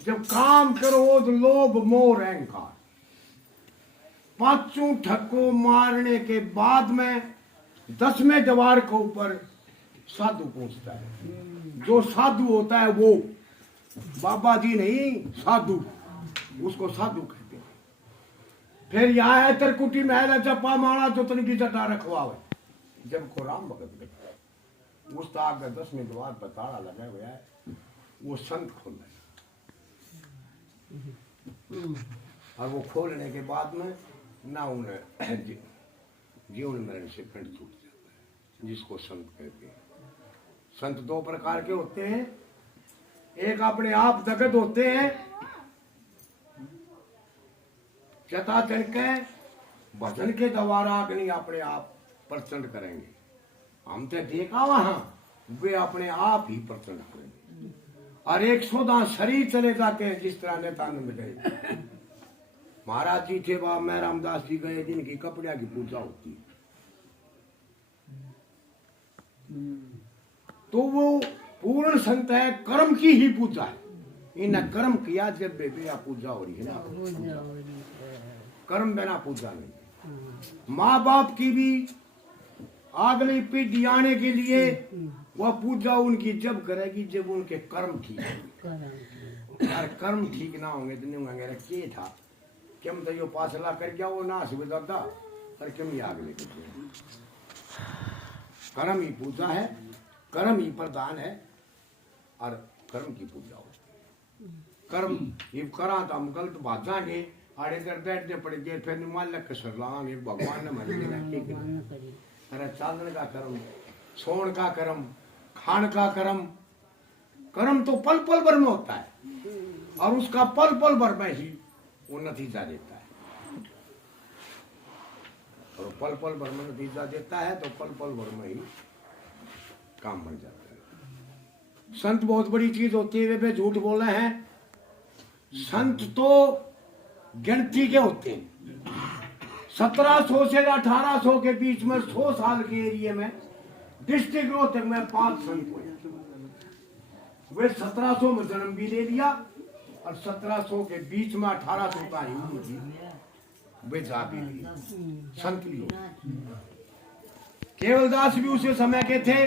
जब काम क्रोध लोभ मोह अहंकार पांचों ठक्को मारने के बाद में 10वें द्वार के ऊपर साधु पहुंचता है। जो साधु होता है वो बाबा जी नहीं, साधु, उसको साधु कहते हैं। फिर यहाँ है त्रिकुटी महल जपा माणा जोतन की जटा रखवावे। जब को राम भगत गए उस ताक 10वें द्वार पर ताला लगा हुआ है, वो संत खोल रहे और वो खोलने के बाद में ना उन्हें जीवन मरण से पिंड छूट जाता है, जिसको संत कहते हैं। संत दो प्रकार के होते हैं, एक अपने आप जगत होते हैं, चता चल के भजन के द्वारा अग्नि अपने आप प्रचंड करेंगे। हम तो देखा वहां वे अपने आप ही प्रचंड करेंगे। और 110 शरीर चले जाते हैं, जिस तरह नेतानंद गए। महाराज जी थे वहां, मैं रामदास जी गए, जिनकी कपड़िया की पूजा होती है। तो वो पूर्ण संत है, कर्म की ही पूजा है। इन कर्म किया जब बेबिया पूजा हो रही है ना, कर्म बिना पूजा नहीं। माँ बाप की भी अगली पीढ़ी आने के लिए वह पूजा उनकी जब करेगी जब उनके कर्म ठीक होंगे। और कर्म ठीक ना होंगे तो नहीं होंगे। के था क्यों तो यो पासला कर गया वो ना सुविधा था, पर क्यों ही आग लेके कर्म ही पूजा है, कर्म ही प्रधान है और कर्म की पूजा होती है। कर्म ये करा तो हम गलत भाजांगे, आड़े इधर बैठने पड़ेंगे, फिर मान लग कर लाएंगे भगवान ने मन अरे चांदन का कर्म, सोन का कर्म, खान का कर्म। कर्म तो पल पल भर में होता है और उसका पल पल भर में ही वो नतीजा देता है। और पल पल भर में नतीजा देता है तो पल पल भर में ही काम बन जाता है। संत बहुत बड़ी चीज होती है, वे झूठ बोल रहे हैं। संत तो गिनती के होते हैं। 1700 से 1800 के बीच में 100 साल के एरिया में डिस्ट्रिक्ट रोहतक में 5 संत हुए। वे 1700 में जन्म भी ले लिया और 1700 के बीच में 1800 का ही वे जा भी लिए, संत भी हो। केवलदास भी उसी समय के थे।